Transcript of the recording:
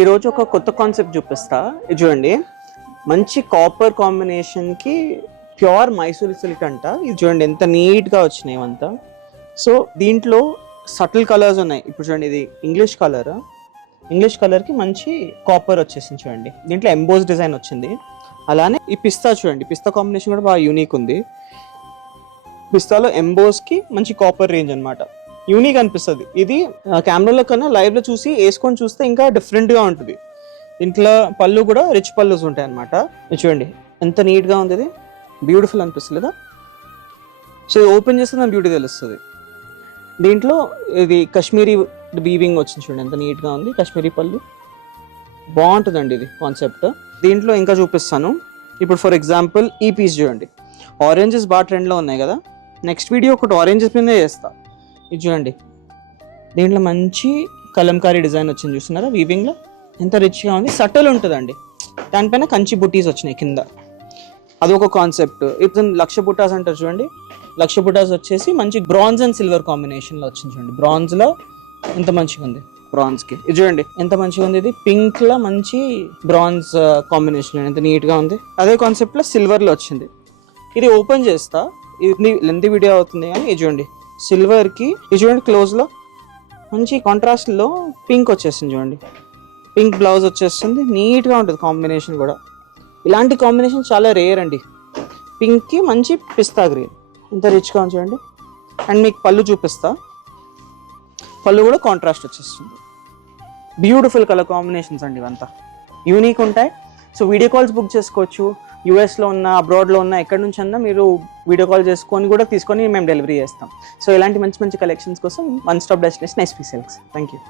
ఈరోజు ఒక కొత్త కాన్సెప్ట్ చూపిస్తా. ఇది చూడండి, మంచి కాపర్ కాంబినేషన్కి ప్యూర్ మైసూర్ సిల్క్ అంట. ఇది చూడండి ఎంత నీట్గా వచ్చినాయి అంతా. సో దీంట్లో సటిల్ కలర్స్ ఉన్నాయి. ఇప్పుడు చూడండి, ఇది ఇంగ్లీష్ కలర్కి మంచి కాపర్ వచ్చేసింది చూడండి. దీంట్లో ఎంబోస్ డిజైన్ వచ్చింది. అలానే ఈ పిస్తా చూడండి, పిస్తా కాంబినేషన్ కూడా బాగా యూనిక్ ఉంది. పిస్తాలో ఎంబోస్కి మంచి కాపర్ రేంజ్ అనమాట. యూనిక్ అనిపిస్తుంది. ఇది కెమెరాలో కన్నా లైవ్లో చూసి వేసుకొని చూస్తే ఇంకా డిఫరెంట్గా ఉంటుంది. ఇంట్లో పళ్ళు కూడా రిచ్ పళ్ళుస్ ఉంటాయి అనమాట. చూడండి ఎంత నీట్గా ఉంది, ఇది బ్యూటిఫుల్ అనిపిస్తుంది కదా. సో ఇది ఓపెన్ చేస్తే నా బ్యూటీ తెలుస్తుంది. దీంట్లో ఇది కాశ్మీరీ వీవింగ్ వచ్చింది చూడండి, ఎంత నీట్గా ఉంది. కాశ్మీరీ పళ్ళు బాగుంటుందండి ఇది కాన్సెప్ట్. దీంట్లో ఇంకా చూపిస్తాను. ఇప్పుడు ఫర్ ఎగ్జాంపుల్ ఈ పీస్ చూడండి, ఆరెంజెస్ బాగా ట్రెండ్లో ఉన్నాయి కదా. నెక్స్ట్ వీడియో ఒకటి ఆరెంజెస్ మీదే చేస్తా. ఇది చూడండి, దీంట్లో మంచి కలంకారీ డిజైన్ వచ్చింది చూస్తున్నారా, వీవింగ్లో ఎంత రిచ్గా ఉంది. సటల్ ఉంటుందండి. దానిపైన కంచి బుట్టీస్ వచ్చినాయి కింద, అదొక కాన్సెప్ట్. ఇప్పుడు లక్ష బుట్టాస్ అంటారు చూడండి, లక్ష బుట్టాస్ వచ్చేసి మంచి బ్రాంజ్ అండ్ సిల్వర్ కాంబినేషన్లో వచ్చింది చూడండి. బ్రాంజ్లో ఎంత మంచిగా ఉంది, బ్రాంజ్కి ఇది చూడండి ఎంత మంచిగా ఉంది. ఇది పింక్లో మంచి బ్రాంజ్ కాంబినేషన్ ఎంత నీట్గా ఉంది. అదే కాన్సెప్ట్లో సిల్వర్లో వచ్చింది. ఇది ఓపెన్ చేస్తా, ఇది లెంత్ వీడియో అవుతుంది కానీ ఇది చూడండి సిల్వర్కి. ఇది చూడండి క్లోజ్లో మంచి కాంట్రాస్ట్లో పింక్ వచ్చేస్తుంది చూడండి. పింక్ బ్లౌజ్ వచ్చేస్తుంది, నీట్గా ఉంటుంది కాంబినేషన్ కూడా. ఇలాంటి కాంబినేషన్ చాలా రేర్ అండి. పింక్కి మంచి పిస్తా గ్రీన్ ఎంత రిచ్గా ఉంది చూడండి. అండ్ మీకు పళ్ళు చూపిస్తా, పళ్ళు కూడా కాంట్రాస్ట్ వచ్చేస్తుంది. బ్యూటిఫుల్ కలర్ కాంబినేషన్స్ అండి, ఇవంతా యూనిక్ ఉంటాయి. సో వీడియో కాల్స్ బుక్ చేసుకోవచ్చు. యూఎస్లో ఉన్న, అబ్రాడ్లో ఉన్న, ఎక్కడి నుంచి అన్నా మీరు వీడియో కాల్ చేసుకొని కూడా తీసుకొని మేము డెలివరీ చేస్తాం. సో ఇలాంటి మంచి మంచి కలెక్షన్స్ కోసం one stop destination SP silks. Thank you.